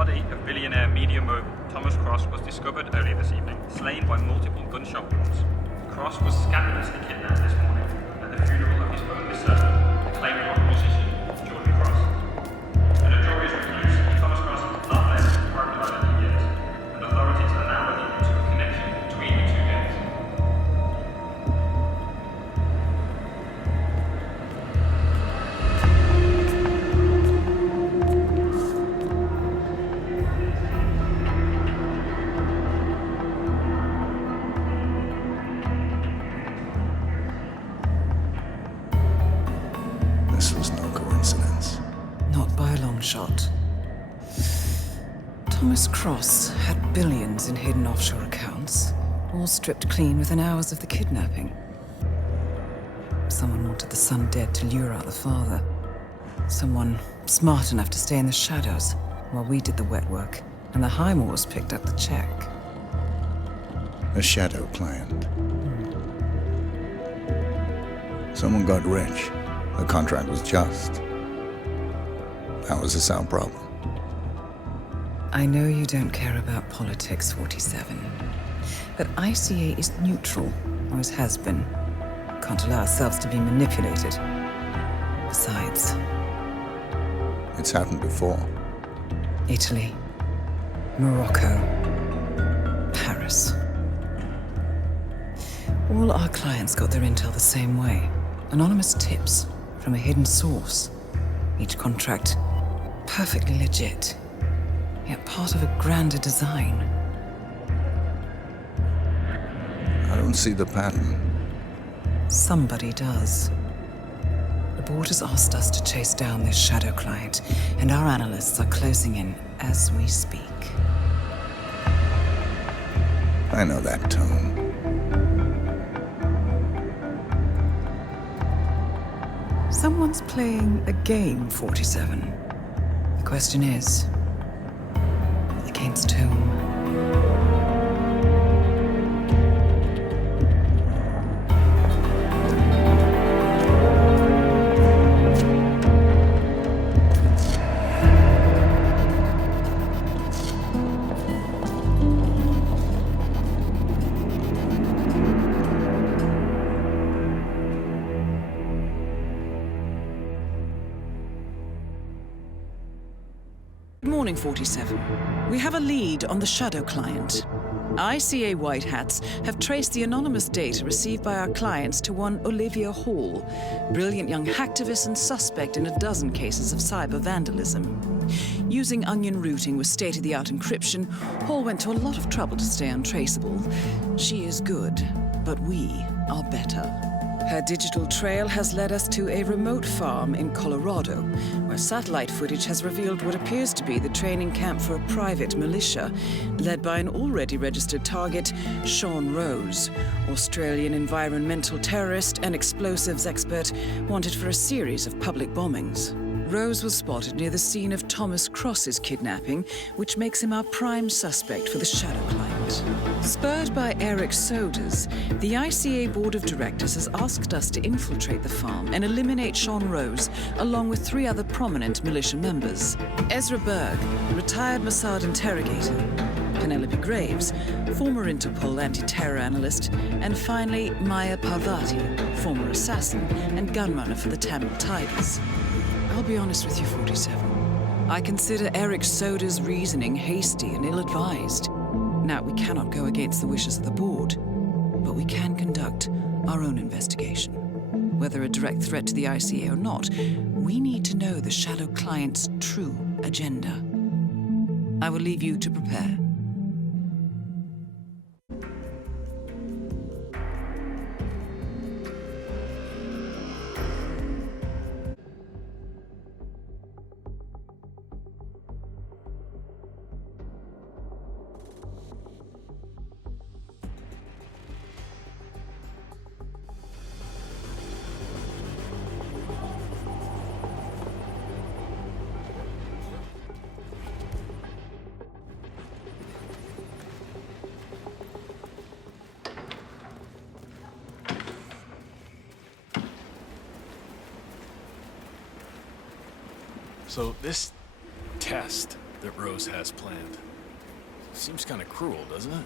body of billionaire media mogul Thomas Cross was discovered earlier this evening, slain by multiple gunshot wounds. Cross was scandalously kidnapped this morning at the funeral of his only son, acclaimed rock musician Jordan Cross. A notorious recluse, Thomas Cross has not left his private life in years, and authorities are now looking into a connection between the two deaths. This was no coincidence. Not by a long shot. Thomas Cross had billions in hidden offshore accounts, all stripped clean within hours of the kidnapping. Someone wanted the son dead to lure out the father. Someone smart enough to stay in the shadows while we did the wet work, and the Highmoors picked up the check. A shadow client. Someone got rich. The contract was just. That was a sound problem. I know you don't care about politics, 47. But ICA is neutral, always has been. Can't allow ourselves to be manipulated. Besides... It's happened before. Italy, Morocco, Paris. All our clients got their intel the same way. Anonymous tips from a hidden source. Each contract perfectly legit, yet part of a grander design. I don't see the pattern. Somebody does. The board has asked us to chase down this shadow client, and our analysts are closing in as we speak. I know that tone. Someone's playing a game, 47. The question is, against whom? Good morning, 47. We have a lead on the shadow client. ICA White Hats have traced the anonymous data received by our clients to one Olivia Hall, brilliant young hacktivist and suspect in a dozen cases of cyber vandalism. Using onion routing with state-of-the-art encryption, Hall went to a lot of trouble to stay untraceable. She is good, but we are better. Her digital trail has led us to a remote farm in Colorado, where satellite footage has revealed what appears to be the training camp for a private militia, led by an already registered target, Sean Rose, Australian environmental terrorist and explosives expert wanted for a series of public bombings. Rose was spotted near the scene of Thomas Cross's kidnapping, which makes him our prime suspect for the shadow client. Spurred by Eric Soders, the ICA Board of Directors has asked us to infiltrate the farm and eliminate Sean Rose, along with 3 other prominent militia members. Ezra Berg, retired Mossad interrogator, Penelope Graves, former Interpol anti-terror analyst, and finally Maya Parvati, former assassin and gunrunner for the Tamil Tigers. I'll be honest with you, 47. I consider Eric Soder's reasoning hasty and ill-advised. Now, we cannot go against the wishes of the board, but we can conduct our own investigation. Whether a direct threat to the ICA or not, we need to know the shadow client's true agenda. I will leave you to prepare. So this test that Rose has planned. Seems kind of cruel, doesn't it?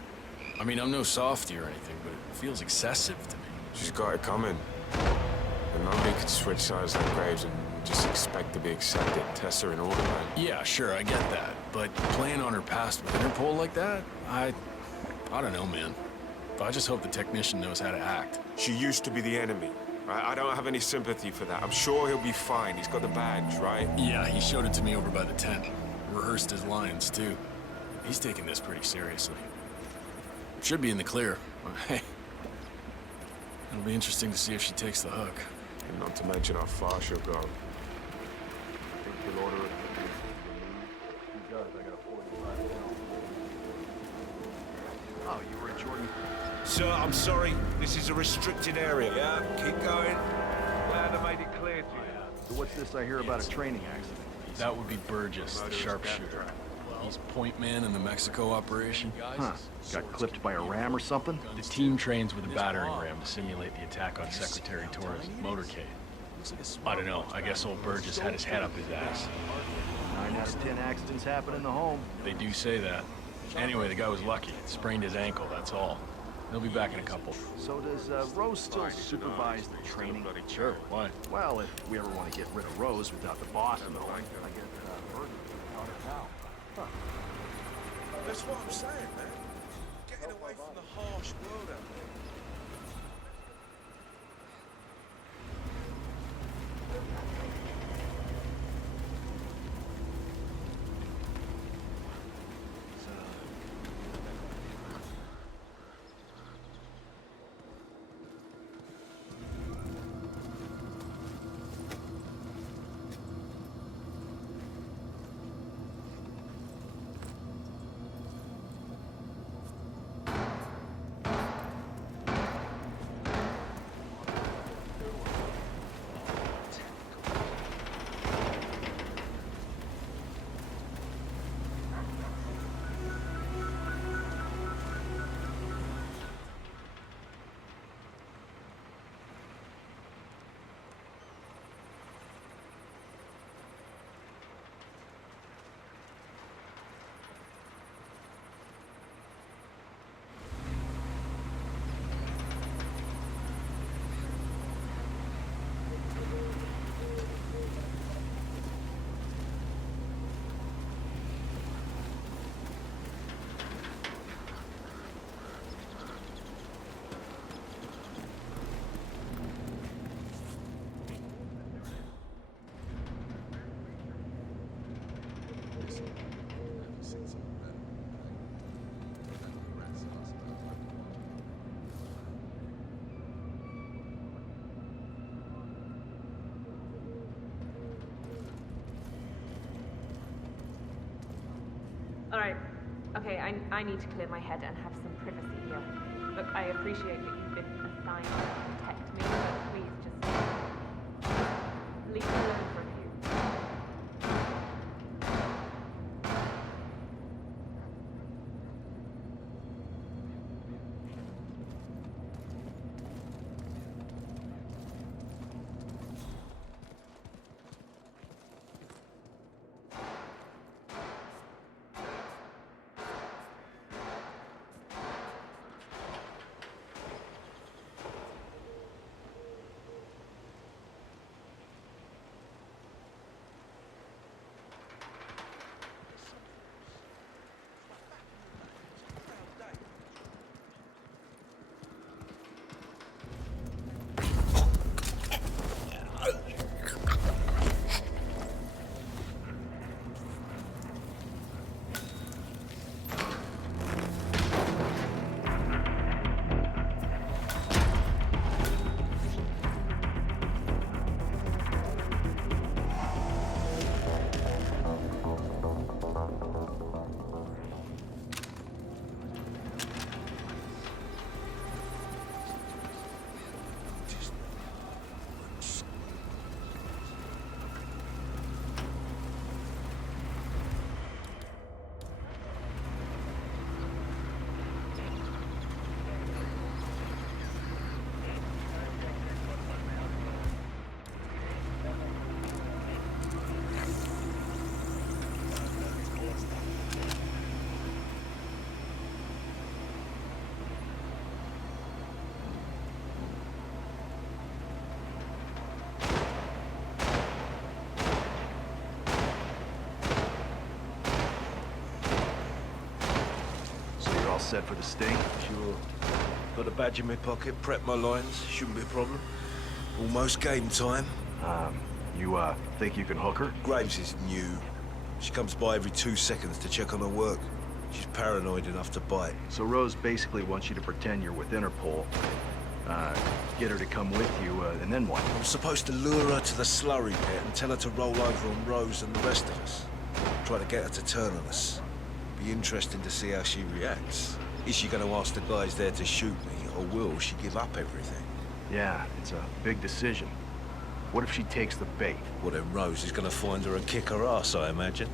I mean, I'm no softie or anything, but it feels excessive to me. She's got it coming. And nobody could switch sides like Graves and just expect to be accepted. Tessa in order, man. Yeah, sure, I get that. But playing on her past with Interpol like that? I don't know, man. But I just hope the technician knows how to act. She used to be the enemy. Right? I don't have any sympathy for that. I'm sure he'll be fine. He's got the badge, right? Yeah, he showed it to me over by the tent. Rehearsed his lines, too. He's taking this pretty seriously. Should be in the clear. Hey, it'll be interesting to see if she takes the hook. And not to mention how far she'll go. I think he'll order it. Oh, you were at Jordan. Sir, I'm sorry. This is a restricted area. Yeah, keep going. Glad I made it clear to you. So what's this I hear about a training accident? That would be Burgess, the sharpshooter. He's point man in the Mexico operation. Huh. Got clipped by a ram or something? The team trains with a battering ram to simulate the attack on Secretary Torres' motorcade. I don't know. I guess old Burgess had his head up his ass. 9 out of 10 accidents happen in the home. They do say that. Anyway, the guy was lucky. Sprained his ankle, that's all. He'll be back in a couple. So does Rose still supervise the training? Sure, why? Well, if we ever want to get rid of Rose without the boss knowing, I guess Burgess out of town. Huh. That's what I'm saying, man. Getting away from the harsh world out there. All right. Okay, I need to clear my head and have some privacy here. Look, I appreciate that you've been assigned to protect me, but please just leave me alone for a few. set for the sting? Sure. Got a badge in my pocket, prep my lines, shouldn't be a problem. Almost game time. You think you can hook her? Graves is new. She comes by every 2 seconds to check on her work. She's paranoid enough to bite. So Rose basically wants you to pretend you're with Interpol, get her to come with you, and then what? I'm supposed to lure her to the slurry pit and tell her to roll over on Rose and the rest of us. Try to get her to turn on us. Be interesting to see how she reacts. Is she going to ask the guys there to shoot me, or will she give up everything? Yeah, it's a big decision. What if she takes the bait? Well, then Rose is going to find her and kick her ass, I imagine.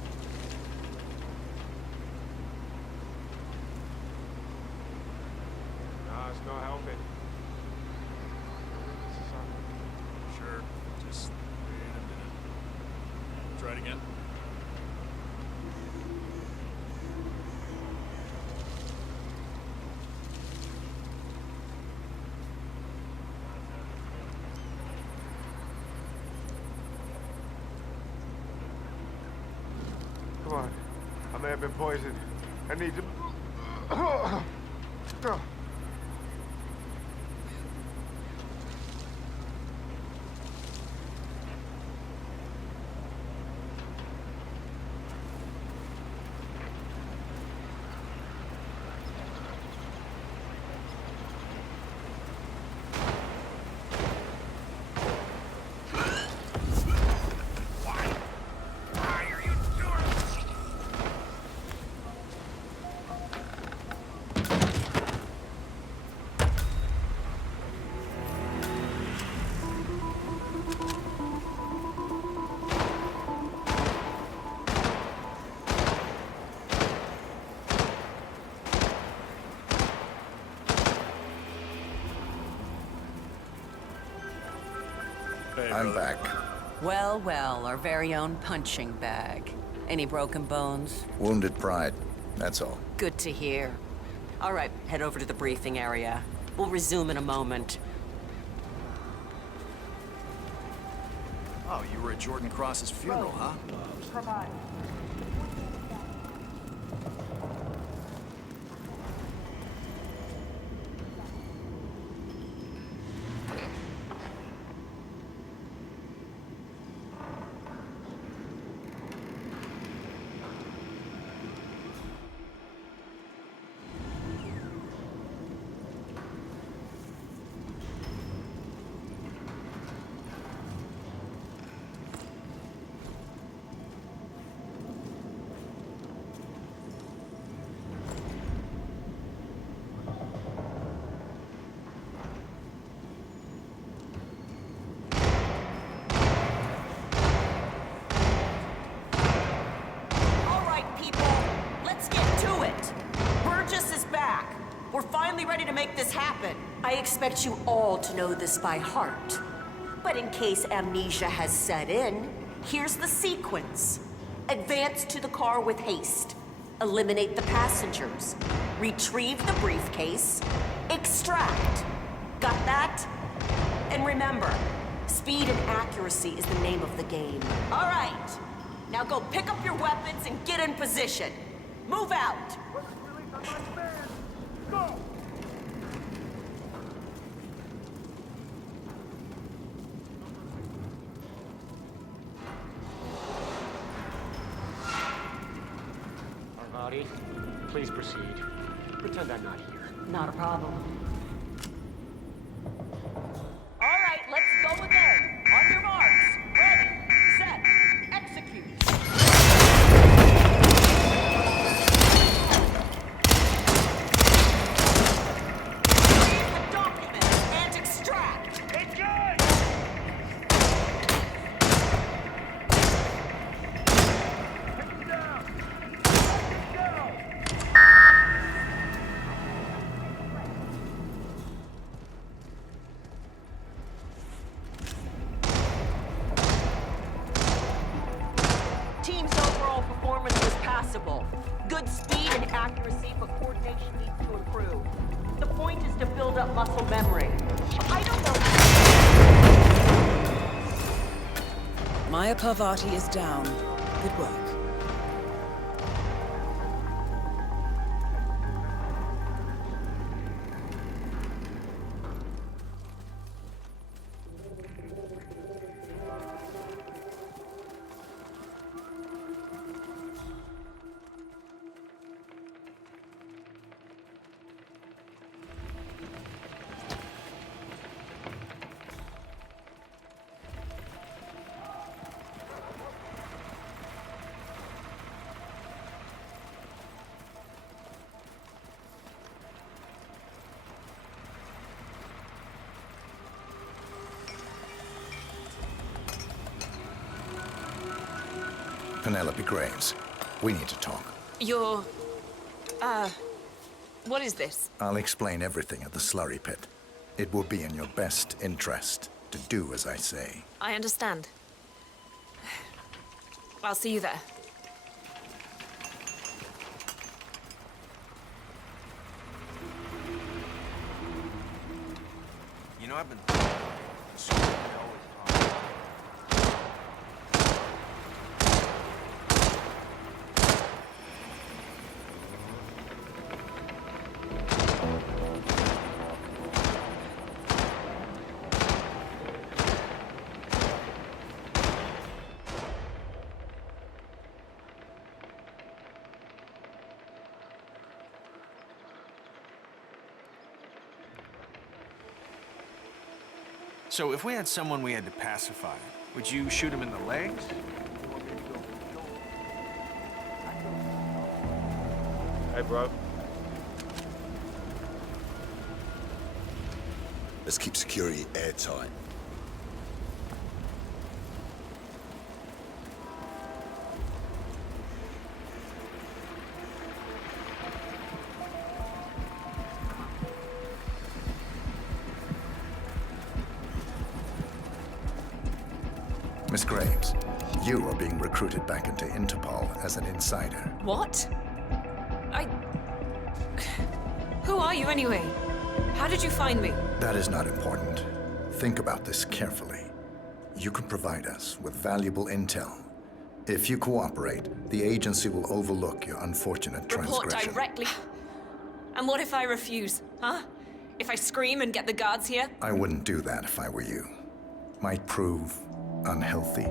Nah, it's not helping. Sure. Just wait a minute. Try it again. Come on. I may have been poisoned. I need to... I'm back. Well, well, our very own punching bag. Any broken bones? Wounded pride, that's all. Good to hear. All right, head over to the briefing area. We'll resume in a moment. Oh, you were at Jordan Cross's funeral, huh? Provide. Ready to make this happen. I expect you all to know this by heart. But in case amnesia has set in, here's the sequence. Advance to the car with haste. Eliminate the passengers. Retrieve the briefcase. Extract. Got that? And remember, speed and accuracy is the name of the game. All right. Now go pick up your weapons and get in position. Move out. Go! Arvadi, please proceed. Pretend I'm not here. Not a problem. All right, let's go again. On your marks. Ready, set, execute. Read the document and extract. Engage! Take him down! Take him down! Team's overall performance was passable. Good speed and accuracy, but coordination needs to improve. The point is to build up muscle memory. I don't know. Maya Parvati is down. Good work. Penelope Graves, we need to talk. You're... what is this? I'll explain everything at the slurry pit. It will be in your best interest to do as I say. I understand. I'll see you there. You know, I've been... So if we had someone we had to pacify, would you shoot him in the legs? Hey, bro. Let's keep security airtight. Miss Graves, you are being recruited back into Interpol as an insider. What? Who are you anyway? How did you find me? That is not important. Think about this carefully. You can provide us with valuable intel. If you cooperate, the agency will overlook your unfortunate transgression. Report directly. And what if I refuse, huh? If I scream and get the guards here? I wouldn't do that if I were you. Might prove unhealthy.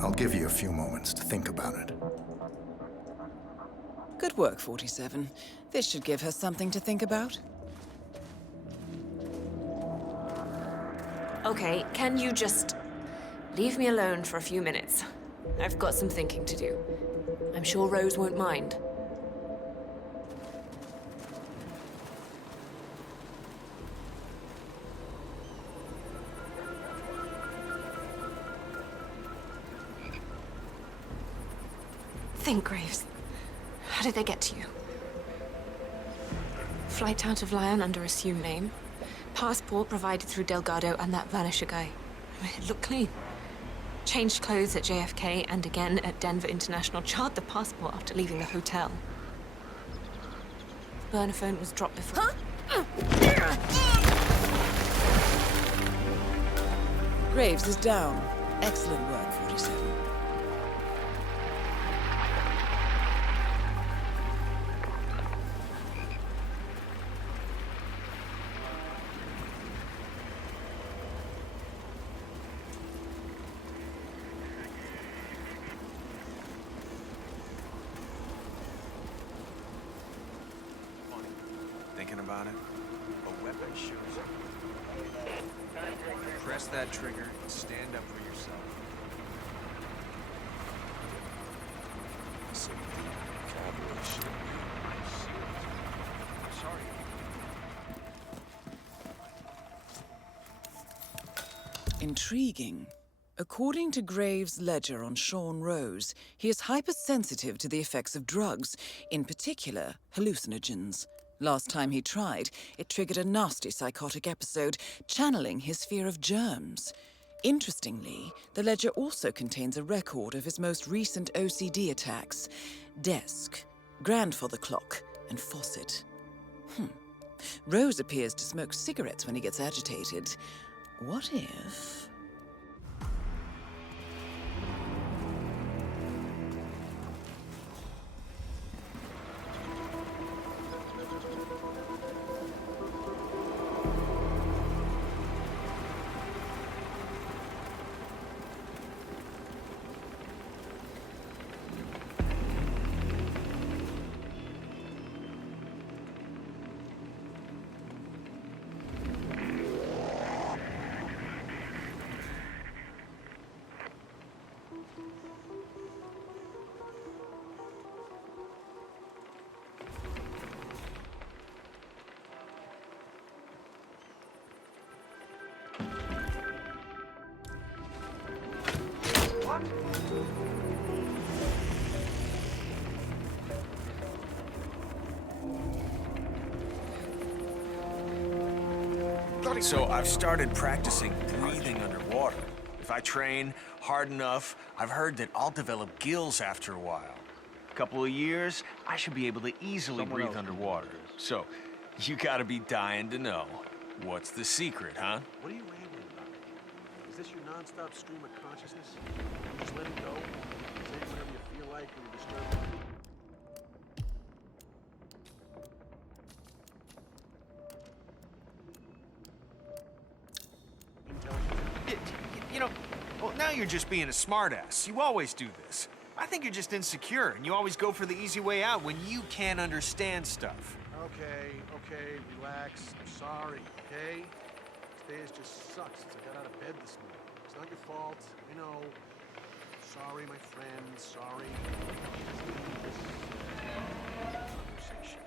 I'll give you a few moments to think about it. Good work, 47. This should give her something to think about. Okay, can you just leave me alone for a few minutes? I've got some thinking to do. I'm sure Rose won't mind. Think, Graves. How did they get to you? Flight out of Lyon under assumed name. Passport provided through Delgado and that Vanisher guy. I mean, it looked clean. Changed clothes at JFK and again at Denver International. Charred the passport after leaving the hotel. Burner phone was dropped before... Huh? Graves is down. Excellent work, 47. Thinking about it? A weapon shoots. Press that trigger and stand up for yourself. Intriguing. According to Graves' ledger on Sean Rose, he is hypersensitive to the effects of drugs, in particular hallucinogens. Last time he tried, it triggered a nasty psychotic episode, channeling his fear of germs. Interestingly, the ledger also contains a record of his most recent OCD attacks: desk, grandfather clock, and faucet. Rose appears to smoke cigarettes when he gets agitated. What if... So I've started practicing breathing underwater. If I train hard enough, I've heard that I'll develop gills after a while. A couple of years, I should be able to easily breathe underwater. So, you gotta be dying to know. What's the secret, huh? What are you rambling about? Is this your non-stop stream of consciousness? You just let it go? Say whatever you feel like when you're disturbed? You know, well, now you're just being a smartass. You always do this. I think you're just insecure, and you always go for the easy way out when you can't understand stuff. Okay, relax. I'm sorry, okay? This day just sucks since I got out of bed this morning. It's not your fault, I know. Sorry, my friend, sorry. Conversation.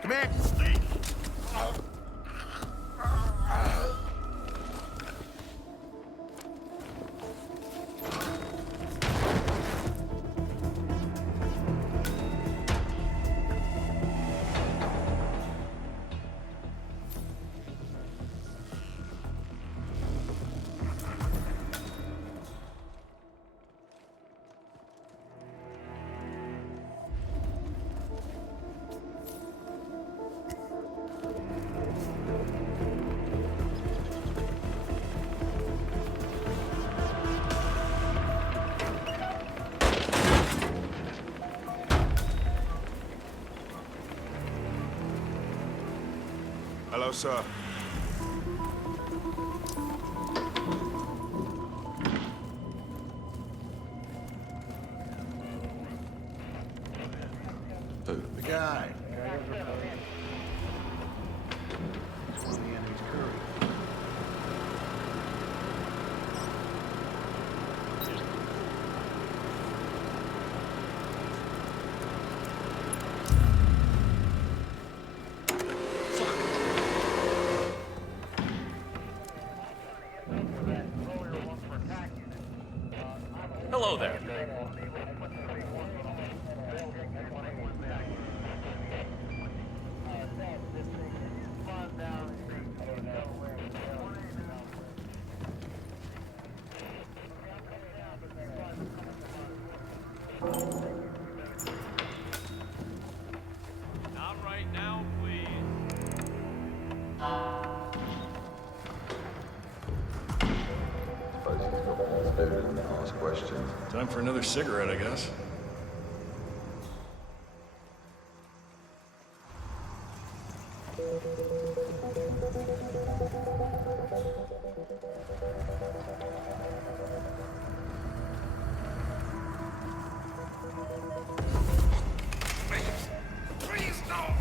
Come here. Hello, sir. The guy. It's one of the enemy's couriers. Hello there. Not right now, please. Time for another cigarette, I guess. Please, no!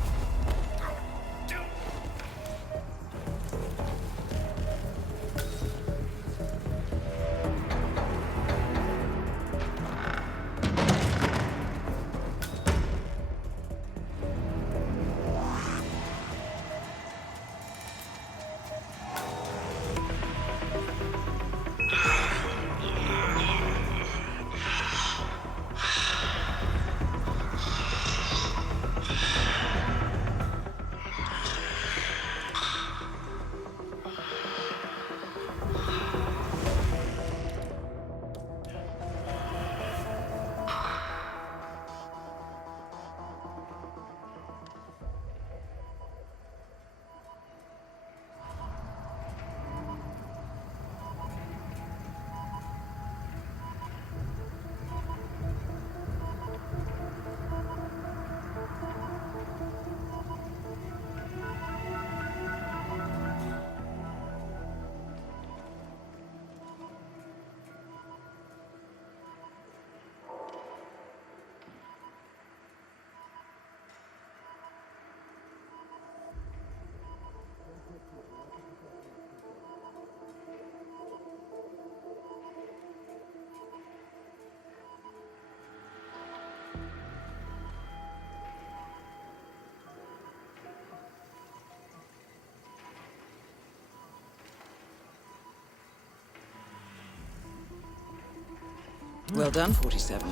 Well done, 47.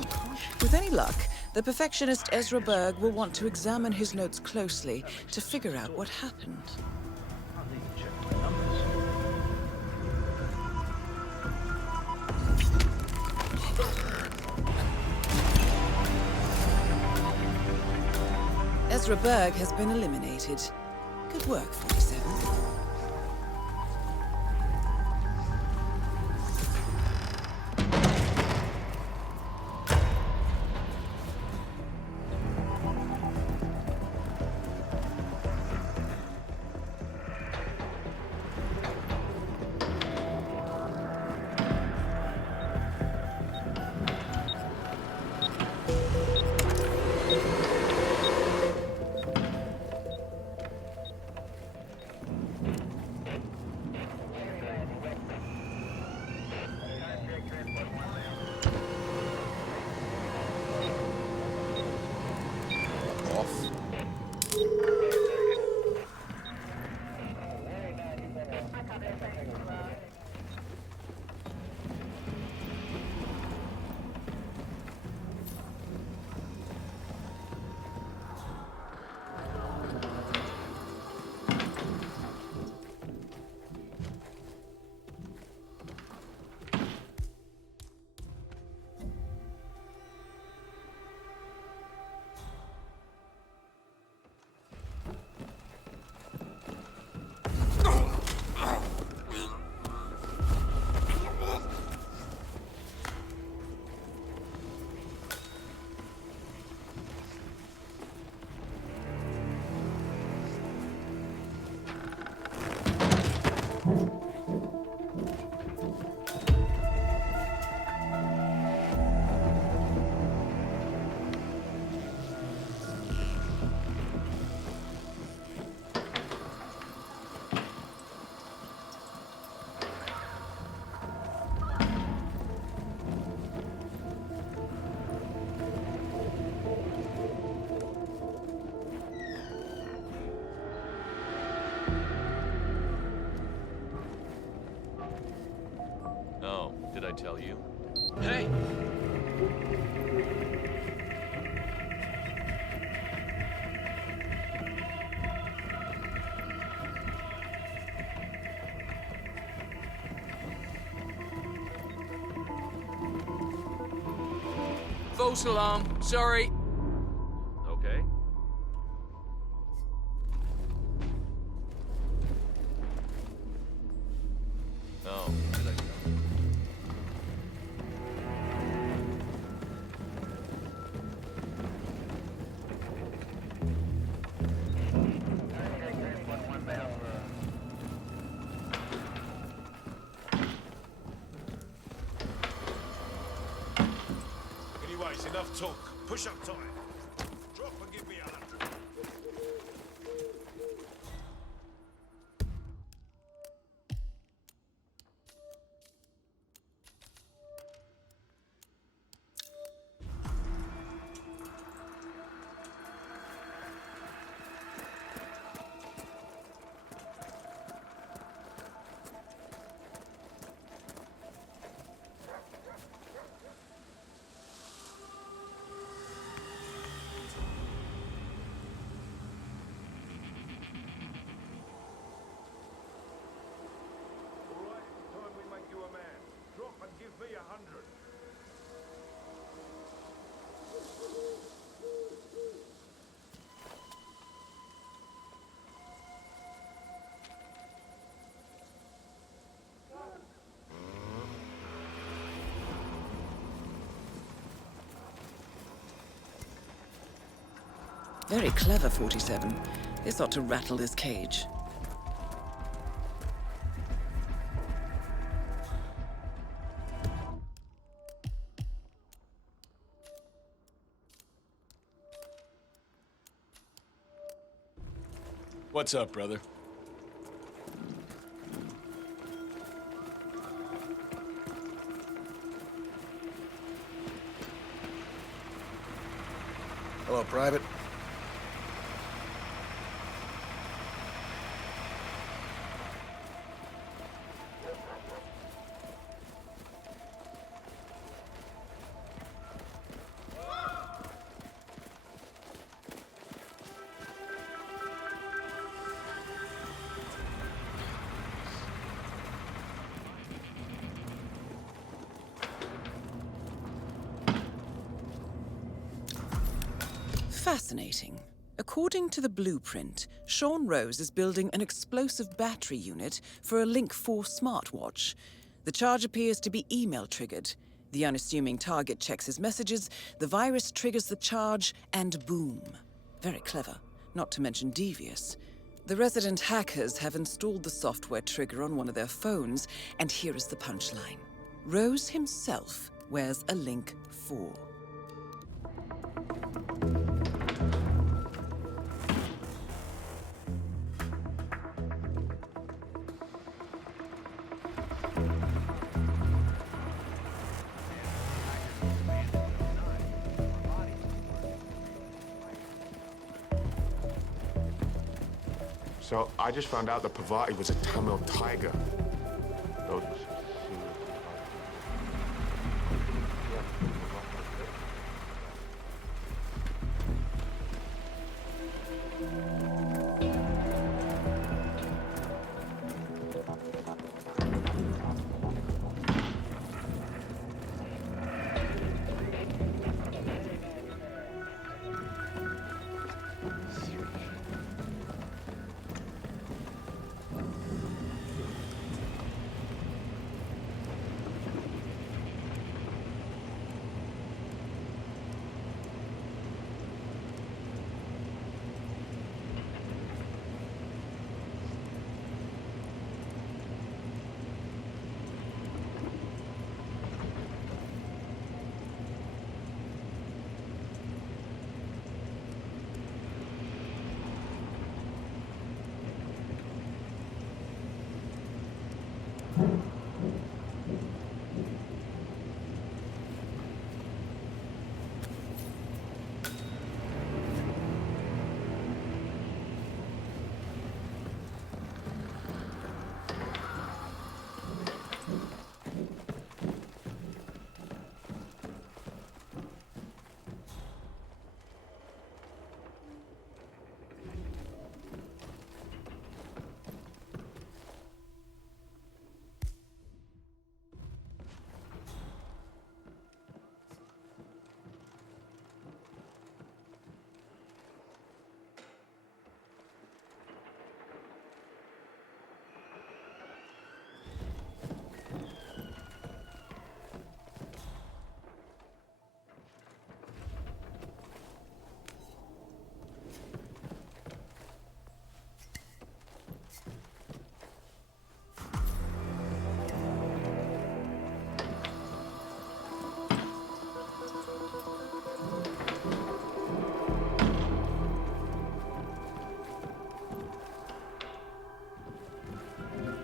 With any luck, the perfectionist Ezra Berg will want to examine his notes closely to figure out what happened. Ezra Berg has been eliminated. Good work, 47. Oh, did I tell you? Hey! False alarm. Sorry. Okay. Oh, did I tell you? Anyways, enough talk. Push up time. Drop and give me 100. Very clever, 47. This ought to rattle his cage. What's up, brother? Hello, Private. Fascinating. According to the blueprint, Sean Rose is building an explosive battery unit for a Link 4 smartwatch. The charge appears to be email-triggered. The unassuming target checks his messages, the virus triggers the charge, and boom. Very clever, not to mention devious. The resident hackers have installed the software trigger on one of their phones, and here is the punchline. Rose himself wears a Link 4. So I just found out that Pavati was a Tamil tiger. Those...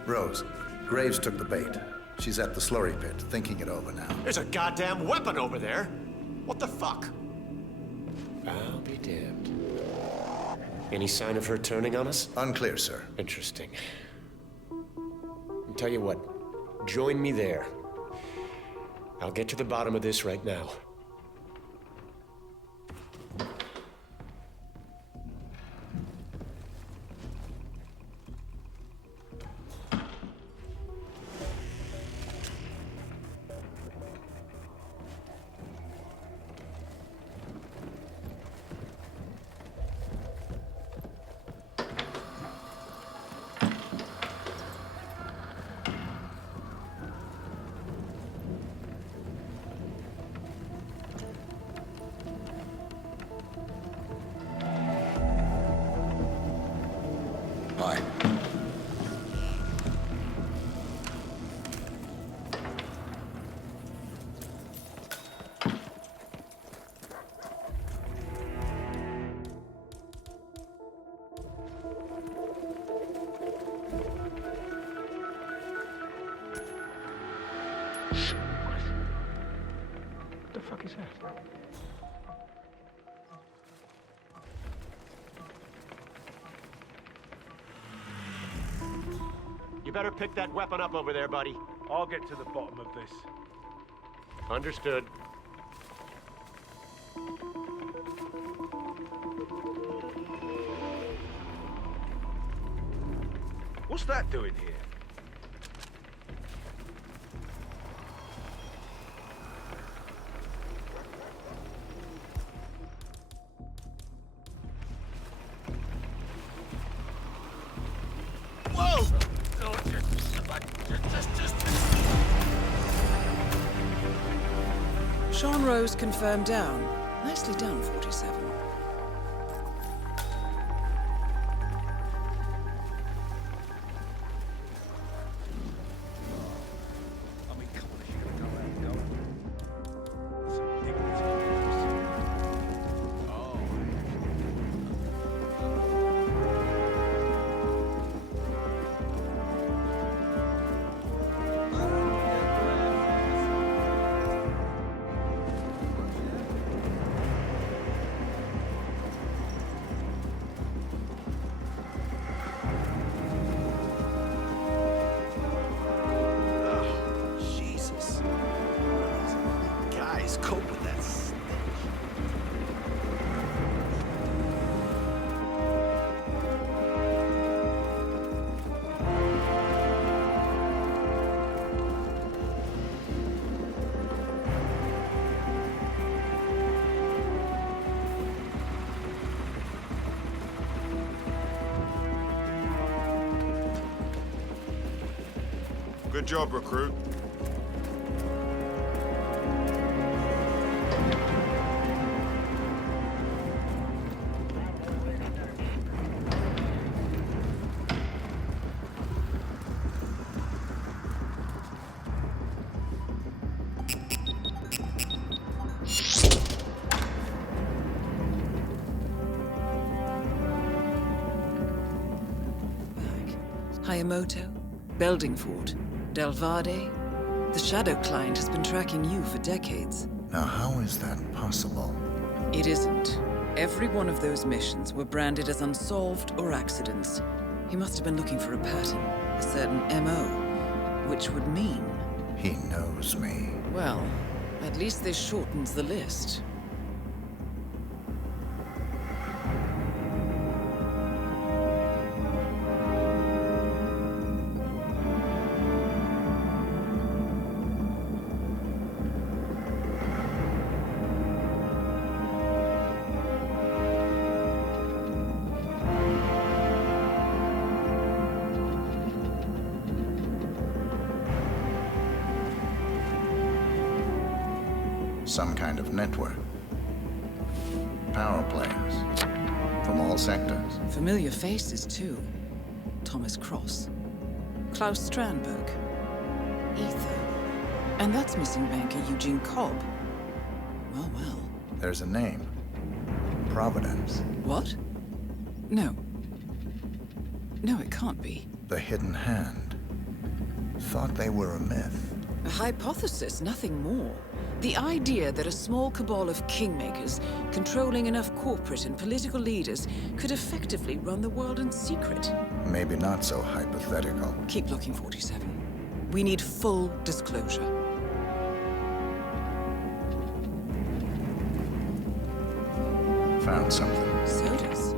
Rose, Graves took the bait. She's at the slurry pit, thinking it over now. There's a goddamn weapon over there. What the fuck? I'll be damned. Any sign of her turning on us? Unclear, sir. Interesting. I'll tell you what, join me there. I'll get to the bottom of this right now. Hi. What the fuck is that? You better pick that weapon up over there, buddy. I'll get to the bottom of this. Understood. What's that doing here? Sean Rose confirmed down. Nicely done, 47. Cope with that. Good job, recruit. Hayamoto, Beldingford, Delvade. The Shadow Client has been tracking you for decades. Now, how is that possible? It isn't. Every one of those missions were branded as unsolved or accidents. He must have been looking for a pattern, a certain MO, which would mean... He knows me. Well, at least this shortens the list. Some kind of network. Power players. From all sectors. Familiar faces, too. Thomas Cross. Klaus Strandberg. Ether. And that's missing banker Eugene Cobb. Well, well. There's a name. Providence. What? No. No, it can't be. The Hidden Hand. Thought they were a myth. A hypothesis, nothing more. The idea that a small cabal of kingmakers, controlling enough corporate and political leaders, could effectively run the world in secret. Maybe not so hypothetical. Keep looking, 47. We need full disclosure. Found something. Sodas?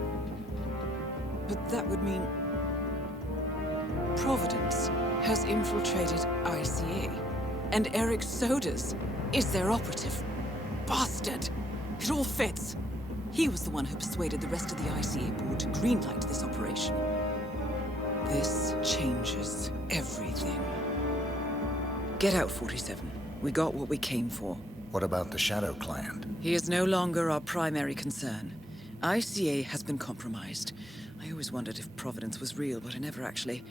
But that would mean... Providence has infiltrated ICA. And Eric Sodas is their operative. Bastard! It all fits. He was the one who persuaded the rest of the ICA board to greenlight this operation. This changes everything. Get out, 47. We got what we came for. What about the Shadow Client? He is no longer our primary concern. ICA has been compromised. I always wondered if Providence was real, but I never actually...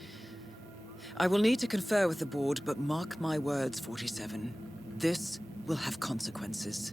I will need to confer with the board, but mark my words, 47. This will have consequences.